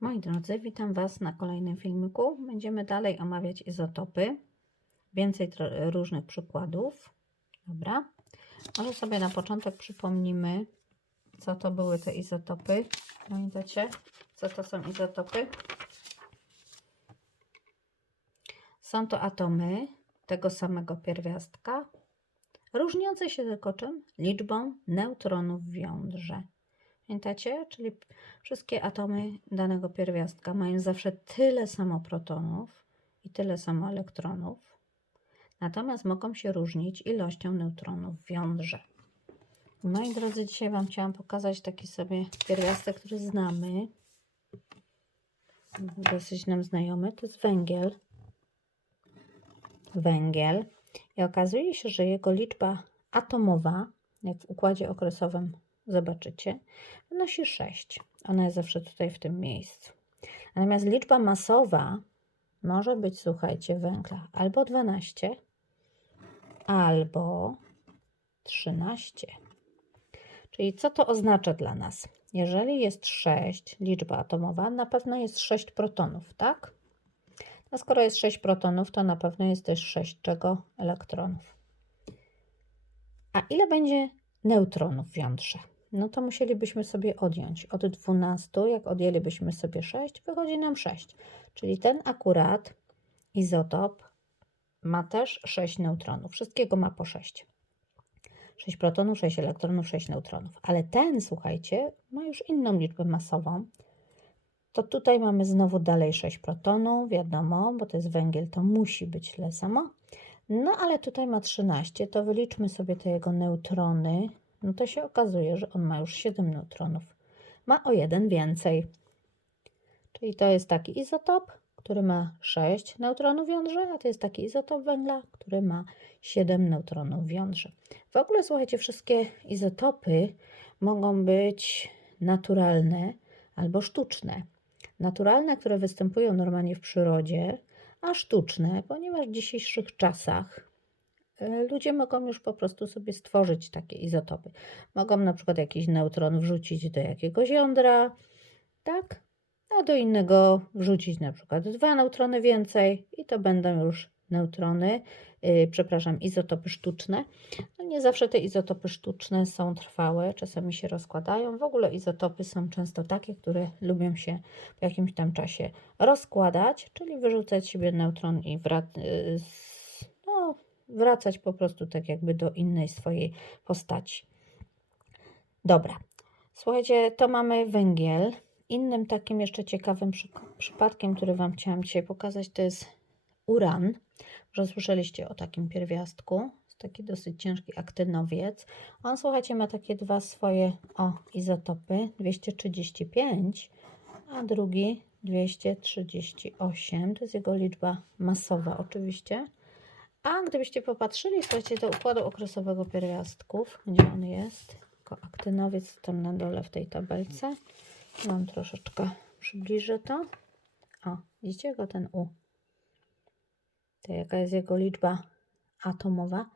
Moi drodzy, witam Was na kolejnym filmiku. Będziemy dalej omawiać izotopy. Więcej różnych przykładów. Dobra. Może sobie na początek przypomnimy, co to były te izotopy. Pamiętacie, co to są izotopy? Są to atomy tego samego pierwiastka, różniące się tylko czym? Liczbą neutronów w jądrze. Pamiętacie? Czyli wszystkie atomy danego pierwiastka mają zawsze tyle samo protonów i tyle samo elektronów, natomiast mogą się różnić ilością neutronów w jądrze. Moi drodzy, dzisiaj Wam chciałam pokazać taki sobie pierwiastek, który znamy, dosyć nam znajomy, to jest węgiel. Węgiel. I okazuje się, że jego liczba atomowa, jak w układzie okresowym zobaczycie, wynosi 6. Ona jest zawsze tutaj w tym miejscu. Natomiast liczba masowa może być, słuchajcie, węgla albo 12, albo 13. Czyli co to oznacza dla nas? Jeżeli jest 6, liczba atomowa, na pewno jest 6 protonów, tak? A skoro jest 6 protonów, to na pewno jest też 6 czego? Elektronów. A ile będzie neutronów w jądrze? No to musielibyśmy sobie odjąć od 12, jak odjęlibyśmy sobie 6, wychodzi nam 6. Czyli ten akurat izotop ma też 6 neutronów. Wszystkiego ma po 6. 6 protonów, 6 elektronów, 6 neutronów. Ale ten, słuchajcie, ma już inną liczbę masową. To tutaj mamy znowu dalej 6 protonów, wiadomo, bo to jest węgiel, to musi być tyle samo. No ale tutaj ma 13, to wyliczmy sobie te jego neutrony. No to się okazuje, że on ma już 7 neutronów. Ma o jeden więcej. Czyli to jest taki izotop, który ma 6 neutronów jądrze, a to jest taki izotop węgla, który ma 7 neutronów jądrze. W ogóle słuchajcie, wszystkie izotopy mogą być naturalne albo sztuczne. Naturalne, które występują normalnie w przyrodzie, a sztuczne, ponieważ w dzisiejszych czasach ludzie mogą już po prostu sobie stworzyć takie izotopy. Mogą na przykład jakiś neutron wrzucić do jakiegoś jądra, tak? A do innego wrzucić na przykład dwa neutrony więcej i to będą już neutrony, yy, przepraszam, izotopy sztuczne. No nie zawsze te izotopy sztuczne są trwałe, czasami się rozkładają. W ogóle izotopy są często takie, które lubią się po jakimś tam czasie rozkładać, czyli wyrzucać siebie neutron i wrac- yy, no, wracać po prostu tak jakby do innej swojej postaci. Dobra, słuchajcie, to mamy węgiel. Innym takim jeszcze ciekawym przy- przypadkiem, który Wam chciałam dzisiaj pokazać, to jest uran. Może słyszeliście o takim pierwiastku. Jest taki dosyć ciężki aktynowiec. On, słuchajcie, ma takie dwa swoje o, izotopy, 235, a drugi 238. To jest jego liczba masowa oczywiście. A gdybyście popatrzyli, słuchajcie, do układu okresowego pierwiastków, gdzie on jest, jako aktynowiec tam na dole w tej tabelce, Wam troszeczkę przybliżę to. O, widzicie go ten U. To jaka jest jego liczba atomowa?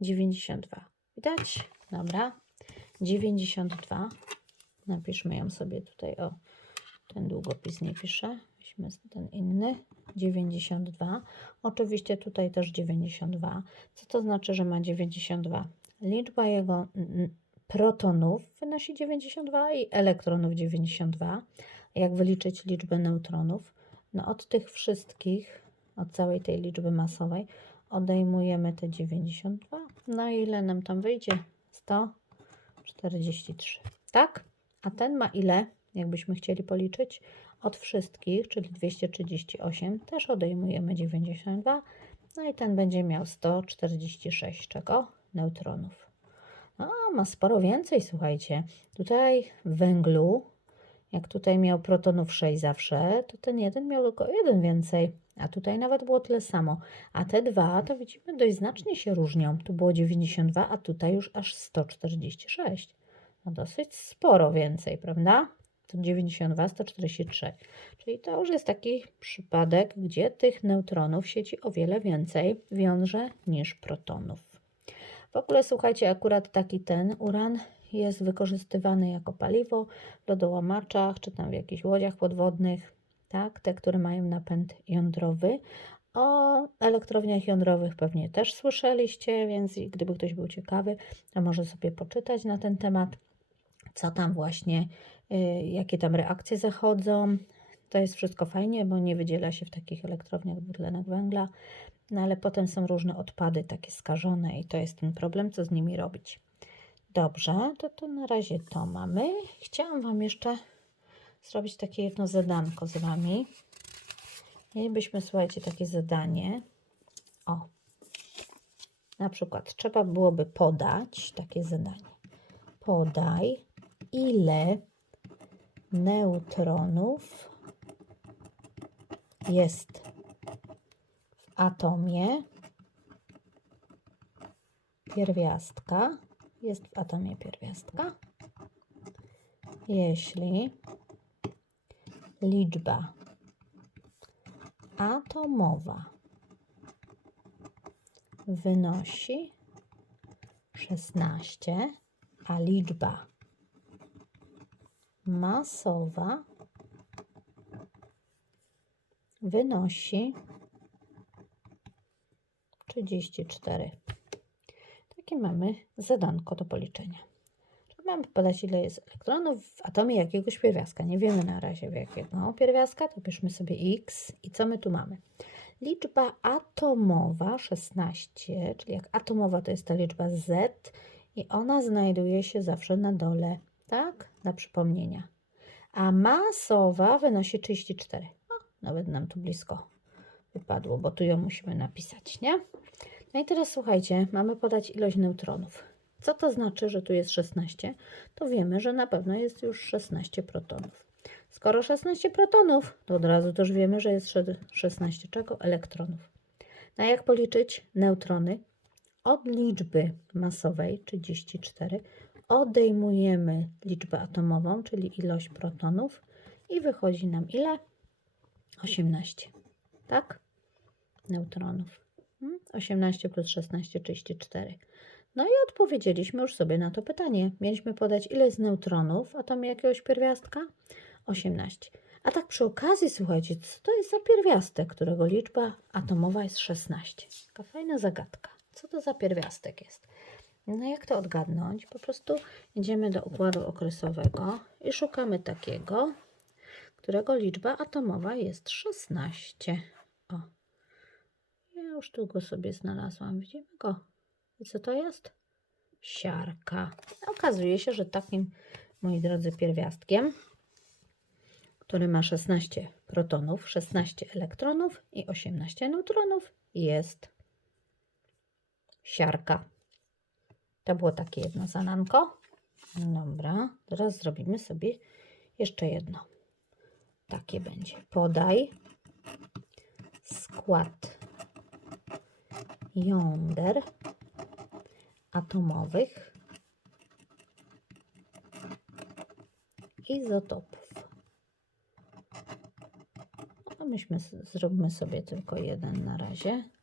92. Widać? Dobra. 92. Napiszmy ją sobie tutaj. O, ten długopis nie piszę. Weźmy ten inny. 92. Oczywiście tutaj też 92. Co to znaczy, że ma 92? Liczba jego mm, protonów wynosi 92 i elektronów 92. Jak wyliczyć liczbę neutronów? No od tych wszystkich, od całej tej liczby masowej odejmujemy te 92. No i ile nam tam wyjdzie? 143. Tak? A ten ma ile? Jakbyśmy chcieli policzyć? Od wszystkich, czyli 238, też odejmujemy 92. No i ten będzie miał 146 czego? Neutronów. A, ma sporo więcej, słuchajcie. Tutaj węglu, jak tutaj miał protonów 6 zawsze, to ten jeden miał tylko jeden więcej. A tutaj nawet było tyle samo. A te dwa, to widzimy, dość znacznie się różnią. Tu było 92, a tutaj już aż 146. No dosyć sporo więcej, prawda? To 92, 143. Czyli to już jest taki przypadek, gdzie tych neutronów siedzi o wiele więcej w jądrze niż protonów. W ogóle słuchajcie, akurat taki ten uran jest wykorzystywany jako paliwo w lodołamaczach, czy tam w jakichś łodziach podwodnych, tak? Te, które mają napęd jądrowy. O elektrowniach jądrowych pewnie też słyszeliście, więc gdyby ktoś był ciekawy, to może sobie poczytać na ten temat, co tam właśnie, jakie tam reakcje zachodzą. To jest wszystko fajnie, bo nie wydziela się w takich elektrowniach dwutlenek węgla, no ale potem są różne odpady takie skażone i to jest ten problem, co z nimi robić. Dobrze, to, to na razie to mamy. Chciałam Wam jeszcze zrobić takie jedno zadanko z Wami. Mielibyśmy, słuchajcie, takie zadanie. O, na przykład trzeba byłoby podać takie zadanie. Podaj, ile neutronów jest w atomie pierwiastka. Jest w atomie pierwiastka. Jeśli liczba atomowa wynosi 16, a liczba masowa wynosi 34. Takie mamy zadanko do policzenia. Mamy podać, ile jest elektronów w atomie jakiegoś pierwiastka. Nie wiemy na razie w jakiego pierwiastka, to piszmy sobie x. I co my tu mamy? Liczba atomowa 16, czyli jak atomowa to jest ta liczba z i ona znajduje się zawsze na dole, tak? Dla przypomnienia. A masowa wynosi 34. O, nawet nam tu blisko wypadło, bo tu ją musimy napisać, nie? No i teraz słuchajcie, mamy podać ilość neutronów. Co to znaczy, że tu jest 16? To wiemy, że na pewno jest już 16 protonów. Skoro 16 protonów, to od razu też wiemy, że jest 16 czego? Elektronów. No jak policzyć neutrony? Od liczby masowej 34 odejmujemy liczbę atomową, czyli ilość protonów i wychodzi nam ile? 18. Tak? Neutronów. 18 plus 16, 34. No i odpowiedzieliśmy już sobie na to pytanie. Mieliśmy podać, ile jest neutronów w atomie jakiegoś pierwiastka? 18. A tak przy okazji, słuchajcie, co to jest za pierwiastek, którego liczba atomowa jest 16? Taka fajna zagadka. Co to za pierwiastek jest? No jak to odgadnąć? Po prostu idziemy do układu okresowego i szukamy takiego, którego liczba atomowa jest 16. O, ja już tu go sobie znalazłam. Widzimy go. I co to jest? Siarka. Okazuje się, że takim, moi drodzy, pierwiastkiem, który ma 16 protonów, 16 elektronów i 18 neutronów, jest siarka. To było takie jedno zananko. Dobra, teraz zrobimy sobie jeszcze jedno. Takie będzie. Podaj skład jąder atomowych izotopów. A myśmy zróbmy sobie tylko jeden na razie.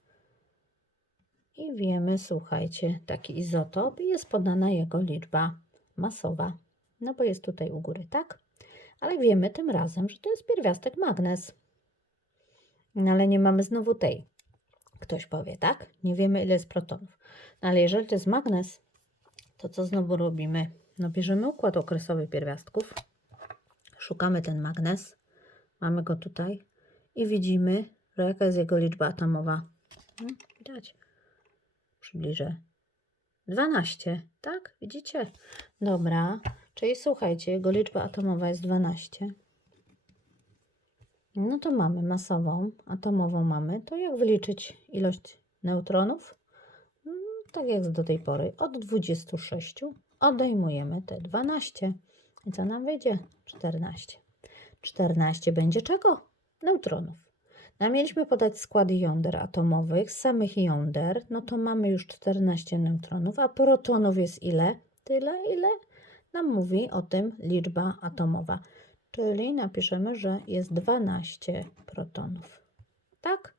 Wiemy, słuchajcie, taki izotop i jest podana jego liczba masowa. No bo jest tutaj u góry, tak? Ale wiemy tym razem, że to jest pierwiastek magnez. No ale nie mamy znowu tej. Ktoś powie, tak? Nie wiemy, ile jest protonów. No ale jeżeli to jest magnez, to co znowu robimy? No bierzemy układ okresowy pierwiastków, szukamy ten magnez, mamy go tutaj i widzimy, że jaka jest jego liczba atomowa. No, widać. Przybliżę. 12, tak? Widzicie? Dobra, czyli słuchajcie, jego liczba atomowa jest 12. No to mamy masową, atomową mamy. To jak wyliczyć ilość neutronów? Mm, tak jak do tej pory. Od 26 odejmujemy te 12. I co nam wyjdzie? 14. 14 będzie czego? Neutronów. No, mieliśmy podać składy jąder atomowych, samych jąder, no to mamy już 14 neutronów, a protonów jest ile? Tyle, ile nam mówi o tym liczba atomowa. Czyli napiszemy, że jest 12 protonów. Tak?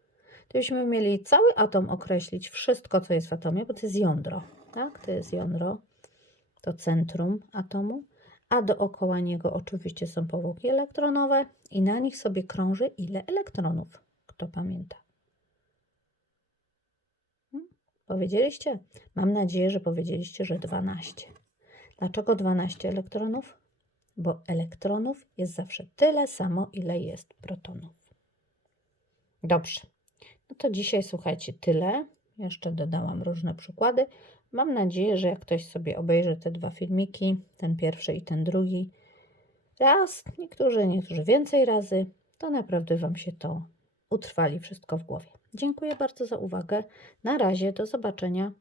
Gdybyśmy mieli cały atom określić, wszystko co jest w atomie, bo to jest jądro, tak? To jest jądro. to centrum atomu, a dookoła niego oczywiście są powłoki elektronowe i na nich sobie krąży ile elektronów. Kto pamięta? Hmm? Powiedzieliście? Mam nadzieję, że powiedzieliście, że 12. Dlaczego 12 elektronów? Bo elektronów jest zawsze tyle samo, ile jest protonów. Dobrze. No to dzisiaj słuchajcie tyle. Jeszcze dodałam różne przykłady. Mam nadzieję, że jak ktoś sobie obejrzy te dwa filmiki, ten pierwszy i ten drugi, raz, niektórzy, niektórzy więcej razy, to naprawdę Wam się to utrwali wszystko w głowie. Dziękuję bardzo za uwagę. Na razie, do zobaczenia.